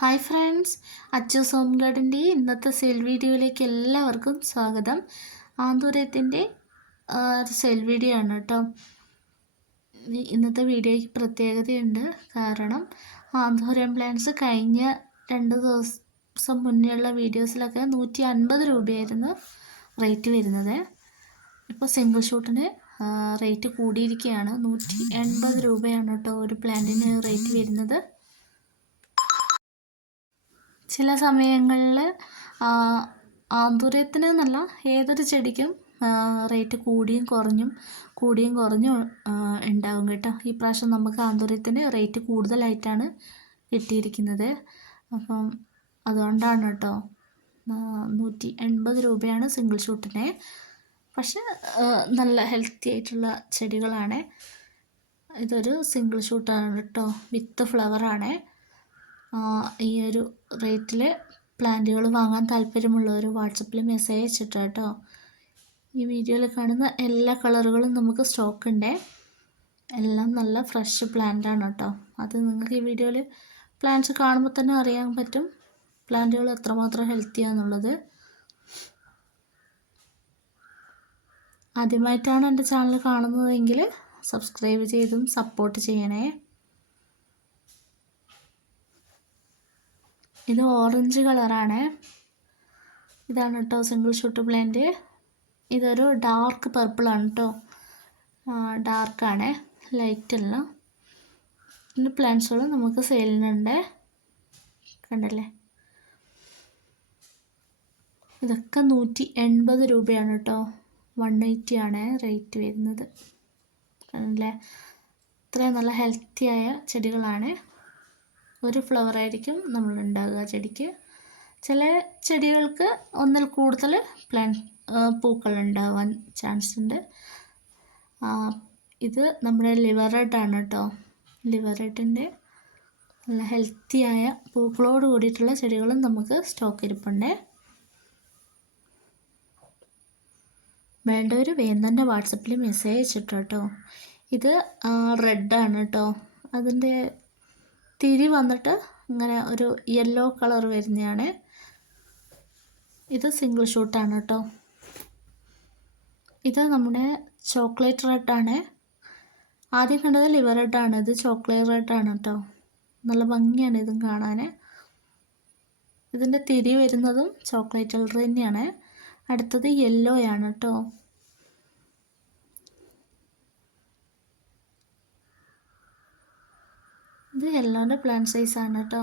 Hi friends, Achus home ഗാർഡൻ്റെ ഇന്നത്തെ sale വീഡിയോയിലേക്ക് എല്ലാവർക്കും സ്വാഗതം. ആന്തൂരത്തിൻ്റെ സെയിൽ വീഡിയോ ആണ് കേട്ടോ. ഇന്നത്തെ വീഡിയോയ്ക്ക് പ്രത്യേകതയുണ്ട്. കാരണം ആന്തൂരം പ്ലാന്റ്സ് കഴിഞ്ഞ 2 ദിവസം മുന്നേയുള്ള വീഡിയോസിലൊക്കെ 150 രൂപയായിരുന്നു റേറ്റ് വരുന്നത്. ഇപ്പോൾ സിംഗിൾ ഷൂട്ടിന് റേറ്റ് കൂടിയിരിക്കുകയാണ്. 180 രൂപയാണ് കേട്ടോ ഒരു പ്ലാന്റിന് റേറ്റ് വരുന്നത്. ചില സമയങ്ങളിൽ ആന്തൂര്യത്തിന് എന്നല്ല, ഏതൊരു ചെടിക്കും റേറ്റ് കൂടിയും കുറഞ്ഞും ഉണ്ടാകും കേട്ടോ. ഈ പ്രാവശ്യം നമുക്ക് ആന്തൂര്യത്തിന് റേറ്റ് കൂടുതലായിട്ടാണ് കിട്ടിയിരിക്കുന്നത്. അപ്പം അതുകൊണ്ടാണ് കേട്ടോ 180 രൂപയാണ് സിംഗിൾ ഷൂട്ടിന്. പക്ഷെ നല്ല ഹെൽത്തി ആയിട്ടുള്ള ചെടികളാണ്. ഇതൊരു സിംഗിൾ ഷൂട്ടാണ് കേട്ടോ, വിത്ത് ഫ്ലവറാണ്. ഈ ഒരു റേറ്റിൽ പ്ലാന്റുകൾ വാങ്ങാൻ താല്പര്യമുള്ളവർ വാട്സപ്പിൽ മെസ്സേജ് അയച്ചിട്ട് കേട്ടോ. ഈ വീഡിയോയിൽ കാണുന്ന എല്ലാ കളറുകളും നമുക്ക് സ്റ്റോക്ക് ഉണ്ട്. എല്ലാം നല്ല ഫ്രഷ് പ്ലാന്റാണ് കേട്ടോ. അത് നിങ്ങൾക്ക് ഈ വീഡിയോയിൽ പ്ലാന്റ്സ് കാണുമ്പോൾ തന്നെ അറിയാൻ പറ്റും പ്ലാന്റുകൾ എത്രമാത്രം ഹെൽത്തിയാണെന്നുള്ളത്. ആദ്യമായിട്ടാണ് എൻ്റെ ചാനൽ കാണുന്നതെങ്കിൽ സബ്സ്ക്രൈബ് ചെയ്തും സപ്പോർട്ട് ചെയ്യണേ. ഇത് ഓറഞ്ച് കളറാണ്. ഇതാണ് കേട്ടോ സിംഗിൾ ഷൂട്ട് പ്ലാന്റ്. ഇതൊരു ഡാർക്ക് പർപ്പിളാണ് കേട്ടോ, ഡാർക്കാണ്, ലൈറ്റല്ല. ഇതിൻ്റെ പ്ലാന്റ്സുകൾ നമുക്ക് സെയിലിനുണ്ട്, കണ്ടല്ലേ. ഇതൊക്കെ 180 രൂപയാണ് കേട്ടോ. 180 ആണ് റേറ്റ് വരുന്നത്, കണ്ടല്ലേ. ഇത്രയും നല്ല ഹെൽത്തിയായ ചെടികളാണ്. ഒരു ഫ്ലവറായിരിക്കും നമ്മളുണ്ടാകുക ചെടിക്ക്. ചില ചെടികൾക്ക് ഒന്നിൽ കൂടുതൽ പൂക്കൾ ഉണ്ടാവാൻ ചാൻസ് ഉണ്ട്. ഇത് നമ്മുടെ ലിവർ റെഡാണ് കേട്ടോ. ലിവർ റെഡിൻ്റെ നല്ല ഹെൽത്തിയായ പൂക്കളോട് കൂടിയിട്ടുള്ള ചെടികളും നമുക്ക് സ്റ്റോക്ക് ഇരിപ്പുണ്ട്. വേണ്ടവർ വേഗം തന്നെ വാട്സപ്പിൽ മെസ്സേജ് അയച്ചിട്ടോ കേട്ടോ. ഇത് റെഡാണ് കേട്ടോ. അതിൻ്റെ തിരി വന്നിട്ട് ഇങ്ങനെ ഒരു യെല്ലോ കളർ വരുന്നതാണ്. ഇത് സിംഗിൾ ഷൂട്ടാണ് കേട്ടോ. ഇത് നമ്മുടെ ചോക്ലേറ്റ് റെഡാണ്. ആദ്യം കണ്ടത് ലിവർ റെഡാണ്, ഇത് ചോക്ലേറ്റ് റെഡാണ് കേട്ടോ. നല്ല ഭംഗിയാണ് ഇതും കാണാൻ. ഇതിൻ്റെ തിരി വരുന്നതും ചോക്ലേറ്റ് കളർ തന്നെയാണ്. അടുത്തത് യെല്ലോ ആണ് കേട്ടോ. ഇത് യെല്ലോൻ്റെ പ്ലാന്റ് സൈസാണ് കേട്ടോ.